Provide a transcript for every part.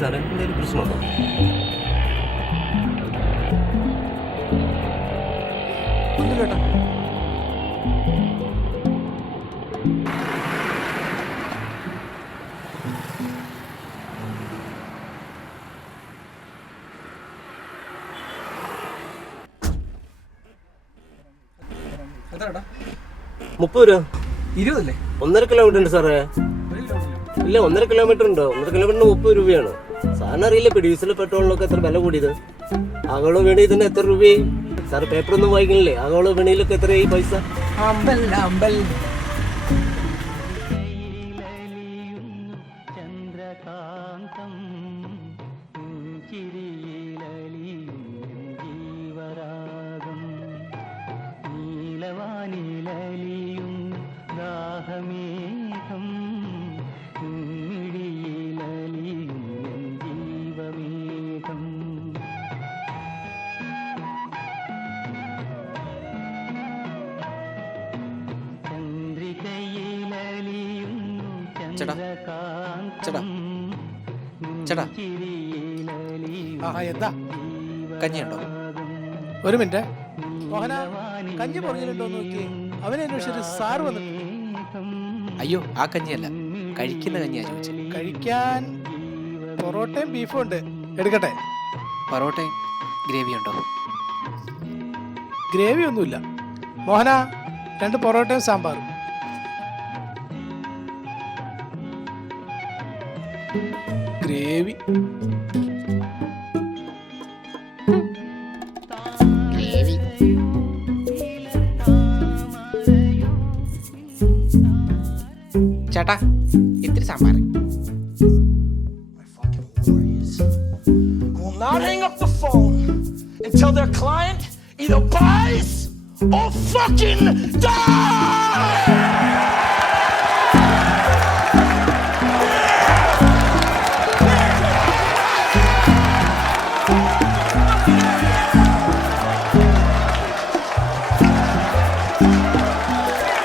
സാറേ, എന്തെങ്കിലും പ്രശ്നമുണ്ടോ? ഒന്നുമില്ല കേട്ടോ. എത്രടാ? 30 രൂപ. 20 അല്ലേ? 1.5 കിലോമീറ്റർ ഉണ്ട് സാറേ. 1 കിലോമീറ്റർ ഇല്ല, 1.5 കിലോമീറ്റർ ഉണ്ട്. 1.5 കിലോമീറ്ററിന് 30 രൂപയാണ്. സാറിന് അറിയില്ല ഇപ്പൊ ഡീസൽ പെട്രോളിനൊക്കെ എത്ര വില കൂടിയത്. ആഗോള വിപണിയിൽ തന്നെ എത്ര രൂപയായി? സാറ് പേപ്പറൊന്നും വായിക്കണില്ലേ? ആഗോള വിപണിയിലൊക്കെ എത്രയായി പൈസ? അമ്പൽ അമ്പൽ. ചേട്ടാ ചേട്ടാ ചേട്ടാ എന്താ കഞ്ഞിയുണ്ടോ? ഒരു മിനിറ്റ് മോഹന, കഞ്ഞി പറഞ്ഞിട്ടുണ്ടോ നോക്കി. അവനെ അന്വേഷിച്ചൊരു സാറ് വന്നിട്ടുണ്ട്. അയ്യോ, ആ കഞ്ഞിയല്ല, കഴിക്കുന്ന കഞ്ഞിയാ ചോദിച്ചത്. കഴിക്കാൻ പൊറോട്ടയും ബീഫും ഉണ്ട്, എടുക്കട്ടെ? പൊറോട്ടയും ഗ്രേവി ഉണ്ടോ? ഗ്രേവി ഒന്നുമില്ല മോഹന, 2 പൊറോട്ടയും സാമ്പാറും. ഗ്രേവി ചേട്ടാ, ഇത്തിരി sambar. Not hang up the phone until their client either buys or fucking dies!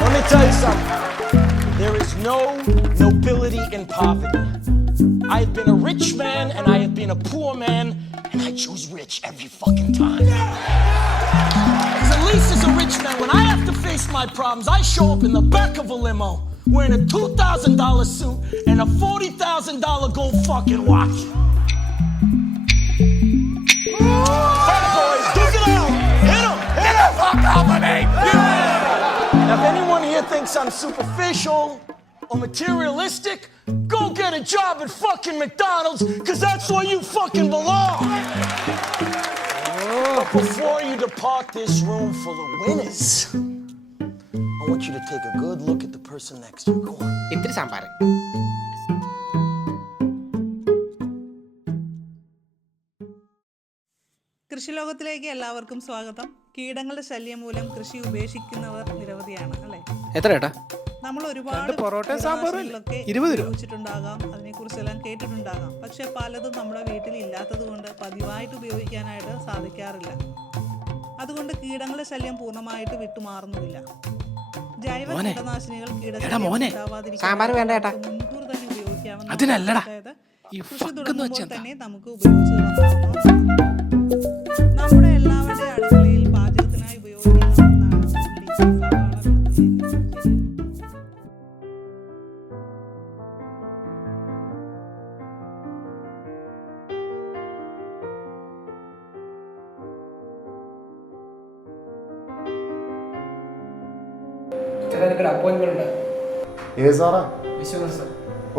Let me tell you something. There is no nobility in poverty. I have been a rich man and I have been a poor man, and I choose rich every fucking time. Because at least as a rich man, when I have to face my problems, I show up in the back of a limo wearing a $2,000 suit and a $40,000 gold fucking watch. Fat boys, duke it out! Hit 'em! Hit the fuck off of me! Now, if anyone here thinks I'm superficial or materialistic, go get a job at fucking McDonald's, because that's where you fucking belong. But before you depart this room full of winners, I want you to take a good look at the person next to you. Go on. ഇത്തിരി സാമ്പാർ. കൃഷിലോകത്തിലേക്ക് എല്ലാവർക്കും സ്വാഗതം. കീടങ്ങളുടെ ശല്യം മൂലം കൃഷി ഉപേക്ഷിക്കുന്നവർ നിരവധിയാണ്, അല്ലേ? എത്ര ചേട്ടാ? നമ്മൾ ഒരുപാട് പൊറോട്ടയും സാമ്പാറും കീടനാശിനികളൊക്കെ 20 രൂപ ഉപയോഗിച്ചിട്ടുണ്ടാകാം, അതിനെക്കുറിച്ചെല്ലാം കേട്ടിട്ടുണ്ടാകാം. പക്ഷെ പലതും നമ്മുടെ വീട്ടിൽ ഇല്ലാത്തത് കൊണ്ട് പതിവായിട്ട് ഉപയോഗിക്കാനായിട്ട് സാധിക്കാറില്ല. അതുകൊണ്ട് കീടങ്ങളുടെ ശല്യം പൂർണ്ണമായിട്ട് വിട്ടുമാറുന്നുമില്ല. ജൈവ കീടനാശിനികൾ സാമ്പാർ വേണ്ട ചേട്ടാ. മുൻകൂർ തന്നെ ഉപയോഗിക്കാവുന്ന, അതിനല്ലടാ അതായത് ഈ കൃഷി ഫക്കെന്ന് തുടങ്ങുമ്പോൾ വെച്ചാ തന്നെ നമുക്ക് ഉപയോഗിച്ച് തുടങ്ങാവുന്നതാണ്. നമ്മുടെ എല്ലാവരുടെ അടുക്കളയിൽ പാചകത്തിനായി ഉപയോഗിക്കുന്ന ഒന്നാണ് ഉള്ളി, സവാള, വെളുത്തുള്ളി. അപ്പോയിന്റ്മെന്റ് ഉണ്ട്. സാറാ? വിശ്വനാഥ് സർ.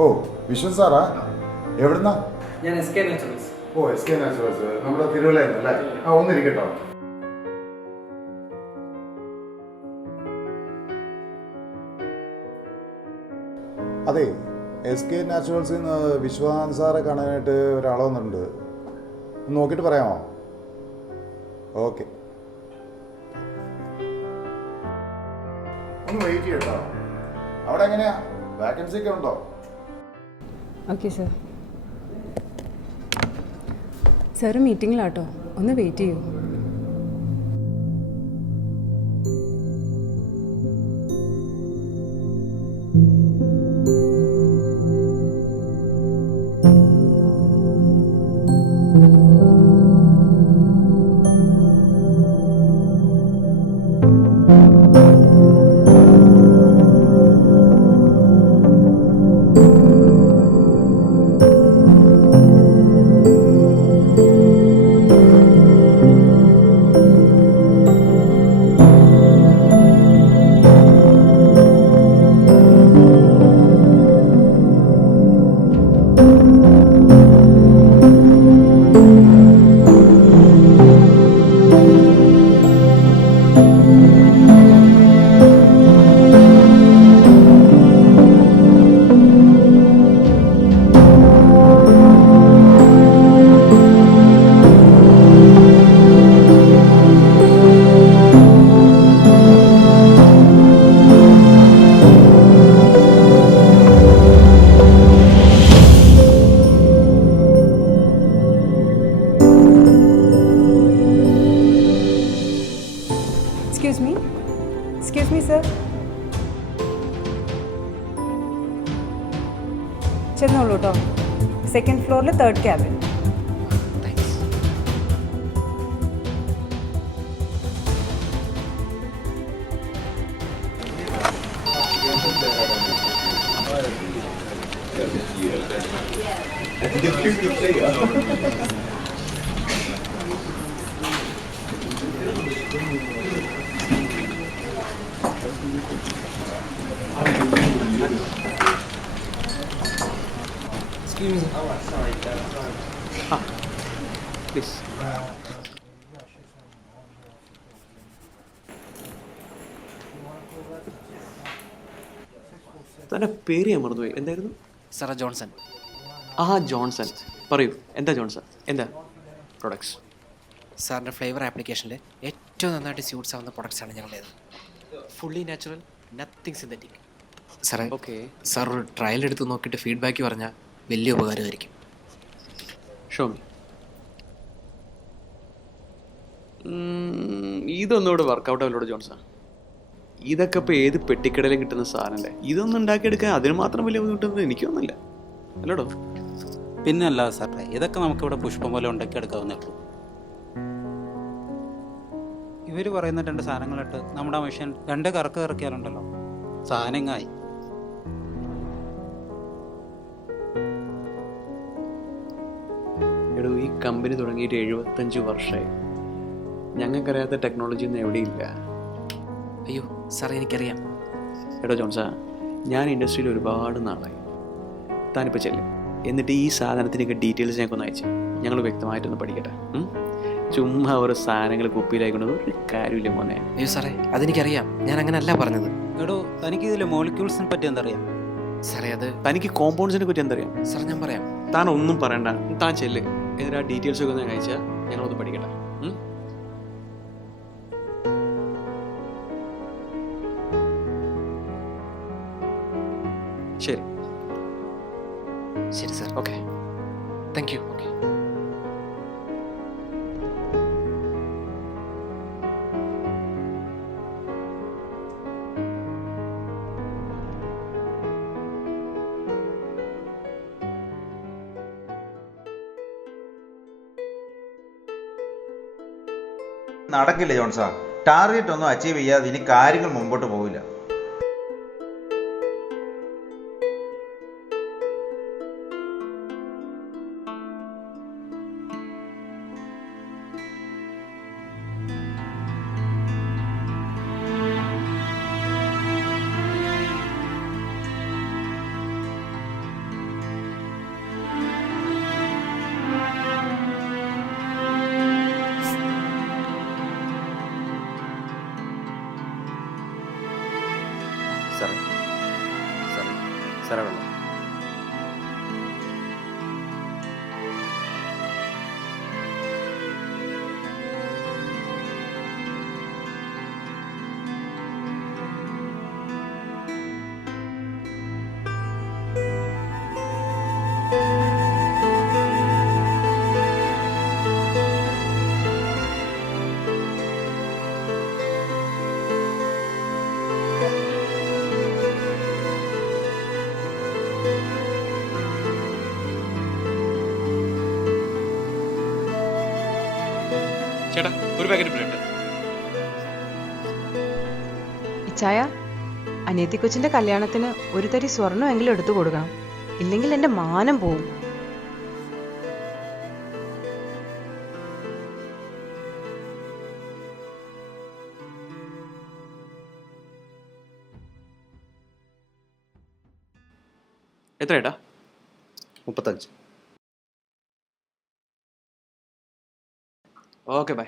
ഓ, വിശ്വൻ സാറാ? എവിടുന്നാ? ഞാൻ SK നാച്ചുറൽസ്. ഓ, SK നാച്ചുറൽസ്, നമ്മുടെ തിരുവല്ലയിൽ അല്ലേ? ആ, ഒന്നിരിക്കട്ടോ. അതെ, SK നാച്ചുറൽസിൽ നിന്ന് വിശ്വനാഥ് സാറെ കാണാനായിട്ട് ഒരാൾ വന്നിട്ടുണ്ട്. ഒന്ന് നോക്കിയിട്ട് പറയാമോ? ഓക്കെ, ഒന്ന് വെയിറ്റ് ചെയ്യട്ടോ. അവിടെ എങ്ങനെയാ, വാക്കൻസി ഒക്കെ ഉണ്ടോ? Okay sir. സാറ് മീറ്റിങ്ങിലാട്ടോ, ഒന്ന് വെയിറ്റ് ചെയ്യൂ. സെക്കൻഡ് ഫ്ലോറിൽ 3rd ക്യാബിൻ. താങ്ക്സ്. പ്ലീസ്. തൻ്റെ പേര് ഞാൻ മറന്നുപോയി. എന്തായിരുന്നു? Sir Johnson. ജോൺസൺ. പറയൂ, എന്താ ജോൺസൺ? എന്താ പ്രൊഡക്ട്സ്? സാറിൻ്റെ ഫ്ലേവർ ആപ്ലിക്കേഷനിൽ ഏറ്റവും നന്നായിട്ട് സ്യൂട്ട്സ് ആവുന്ന പ്രൊഡക്ട്സാണ് ഞങ്ങളുടേത്. Fully natural, nothing synthetic. സാറേ, ഓക്കെ, സാർ ഒരു ട്രയൽ എടുത്ത് നോക്കിയിട്ട് ഫീഡ്ബാക്ക് പറഞ്ഞാൽ വലിയ ഉപകാരമായിരിക്കും. Show me. ഇതൊന്നുകൂടെ വർക്കൗട്ട് ആവില്ലോട് ജോൺസൺ. ഇതൊക്കെ ഇപ്പോൾ ഏത് പെട്ടിക്കടയിലും കിട്ടുന്ന സാധനമല്ലേ. ഇതൊന്നും ഉണ്ടാക്കിയെടുക്കാൻ അതിന് മാത്രം വലിയ ബുദ്ധിമുട്ടൊന്നും എനിക്കൊന്നുമില്ല, അല്ലോടോ? പിന്നല്ല സാറേ, ഇതൊക്കെ നമുക്കിവിടെ പുഷ്പം പോലെ ഉണ്ടാക്കിയെടുക്കാവുന്നേ ഉള്ളൂ. ഇവർ പറയുന്ന 2 സാധനങ്ങളിട്ട് നമ്മുടെ മെഷീൻ 2 കറക്ക് ഇറക്കിയാലുണ്ടല്ലോ, സാധനങ്ങായി. എടോ, ഈ കമ്പനി തുടങ്ങിയിട്ട് 75 വർഷമായി. ഞങ്ങൾക്കറിയാത്ത ടെക്നോളജി ഒന്നും എവിടെയില്ല. അയ്യോ സാർ, എനിക്കറിയാം. എടോ ജോൺസാ, ഞാൻ ഇൻഡസ്ട്രിയിൽ ഒരുപാട് നാളായി. താനിപ്പോൾ ചെല്ലും, എന്നിട്ട് ഈ സാധനത്തിനൊക്കെ ഡീറ്റെയിൽസ് ഞങ്ങൾക്ക് ഒന്ന് അയച്ചു, ഞങ്ങൾ വ്യക്തമായിട്ടൊന്ന് പഠിക്കട്ടെ. ചുമ്മാ ഓരോ സാധനങ്ങൾ കുപ്പിയിലായിക്കൊണ്ടത് ഒരു കാര്യമില്ല മോനെ. അയ്യോ സാറേ, അതെനിക്കറിയാം. ഞാൻ അങ്ങനെ അല്ല പറഞ്ഞത്. എടോ, തനിക്ക് ഇതിൽ മോളിക്യൂൾസിനെ പറ്റി എന്തറിയാം? സാറേ, അത് തനിക്ക് കോമ്പൗണ്ട്സിനെ പറ്റി എന്തറിയാം? സാർ ഞാൻ പറയാം. താൻ ഒന്നും പറയണ്ട, താൻ ചെല്ല്, എന്നിട്ട് ആ ഡീറ്റെയിൽസ് ഒക്കെ ഒന്ന് അയച്ചാൽ ഞങ്ങളൊന്ന് പഠിക്കട്ടെ. ശരി ശരി sir. Okay, thank you. Okay. നടക്കില്ല ജോൺസാ. ടാർഗറ്റ് ഒന്നും അച്ചീവ് ചെയ്യാതെ ഇനി കാര്യങ്ങൾ മുമ്പോട്ട് പോകില്ല. സാറേ, സാറേ, സാറേ വെള്ളം. ചേട്ടാ, ഒരു പാക്കറ്റ് ബ്രെഡ്. ഇച്ചായ, അനിയത്തി കൊച്ചിന്റെ കല്യാണത്തിന് ഒരു തരി സ്വർണ്ണമെങ്കിലും എടുത്തു കൊടുക്കണം, ഇല്ലെങ്കിൽ എന്റെ മാനം പോവും. എത്ര ഏട്ടാ? 35. Okay, bye.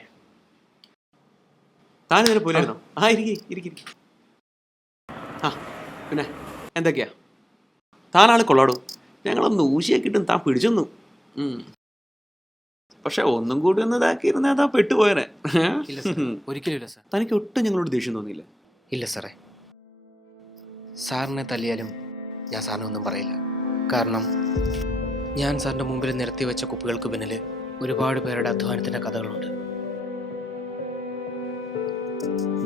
താൻ ഇതിനെ പോലായിരുന്നോ? ഇരിക്കും. പിന്നെ എന്തൊക്കെയാ? താനാൾ കൊള്ളാടോ. ഞങ്ങളൊന്ന് ഊശിയാക്കിയിട്ടും താൻ പിടിച്ചൊന്നു. പക്ഷെ ഒന്നും കൂടി ഒന്ന് ഇതാക്കിയിരുന്നേ താ പെട്ടുപോയനെ. ഒരിക്കലും ഇല്ല സാർ. തനിക്ക് ഒട്ടും ഞങ്ങളോട് ദേഷ്യം തോന്നിയില്ല? ഇല്ല സാറേ. സാറിനെ തല്ലിയാലും ഞാൻ സാറിനൊന്നും പറയില്ല. കാരണം ഞാൻ സാറിൻ്റെ മുമ്പിൽ നിരത്തി വെച്ച കുപ്പികൾക്ക് പിന്നിൽ ഒരുപാട് പേരുടെ അധ്വാനത്തിൻ്റെ കഥകളുണ്ട്.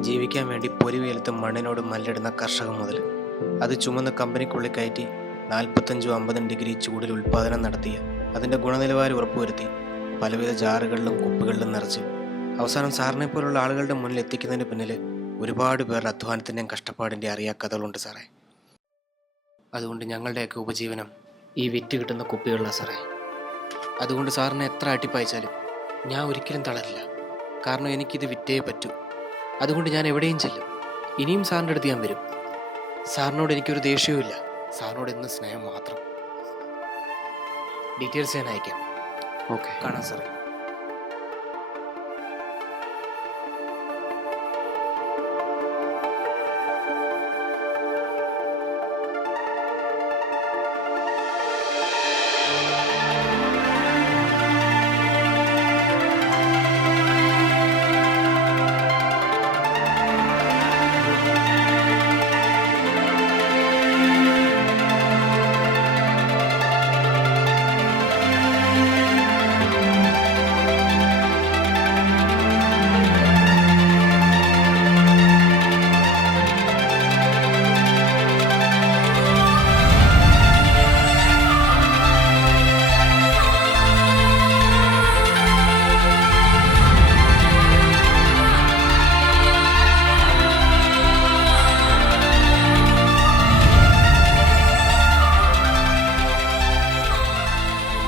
ജീവിക്കാൻ വേണ്ടി പൊരിവേലത്ത് മണ്ണിനോട് മല്ലിടുന്ന കർഷകൻ മുതൽ അത് ചുമന്ന് കമ്പനിക്കുള്ളിൽ കയറ്റി 45-50 ഡിഗ്രി ചൂടിൽ ഉൽപ്പാദനം നടത്തിയ അതിൻ്റെ ഗുണനിലവാരം ഉറപ്പുവരുത്തി പലവിധ ജാറുകളിലും കുപ്പികളിലും നിറച്ച് അവസാനം സാറിനെ പോലുള്ള ആളുകളുടെ മുന്നിൽ എത്തിക്കുന്നതിന് പിന്നിൽ ഒരുപാട് പേരുടെ അധ്വാനത്തിൻ്റെയും കഷ്ടപ്പാടിൻ്റെ അറിയാക്കഥകളുണ്ട് സാറേ. അതുകൊണ്ട് ഞങ്ങളുടെയൊക്കെ ഉപജീവനം ഈ വിറ്റ് കിട്ടുന്ന കുപ്പികളിലാണ് സാറേ. അതുകൊണ്ട് സാറിനെ എത്ര അട്ടിപ്പായിച്ചാലും ഞാൻ ഒരിക്കലും തളരില്ല. കാരണം എനിക്കിത് വിറ്റേ പറ്റൂ. അതുകൊണ്ട് ഞാൻ എവിടെയും ചെല്ലും. ഇനിയും സാറിൻ്റെ അടുത്ത് ഞാൻ വരും. സാറിനോട് എനിക്കൊരു ദേഷ്യവുമില്ല. സാറിനോട് ഇന്ന് സ്നേഹം മാത്രം. ഡീറ്റെയിൽസ് ഞാൻ അയക്കാം. ഓക്കെ, കാണാം സാറേ.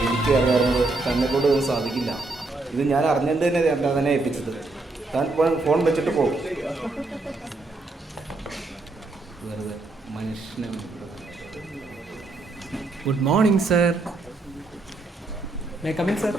എനിക്ക് അറിയാവുന്നത് തന്നെ കൊണ്ട് ഇത് സാധിക്കില്ല. ഇത് ഞാൻ അറിഞ്ഞിട്ട് തന്നെ തന്നെ ഏൽപ്പിച്ചത്. താൻ ഫോൺ വെച്ചിട്ട് പോകും. വെറുതെ മനുഷ്യനെ. Good morning sir. May come in sir?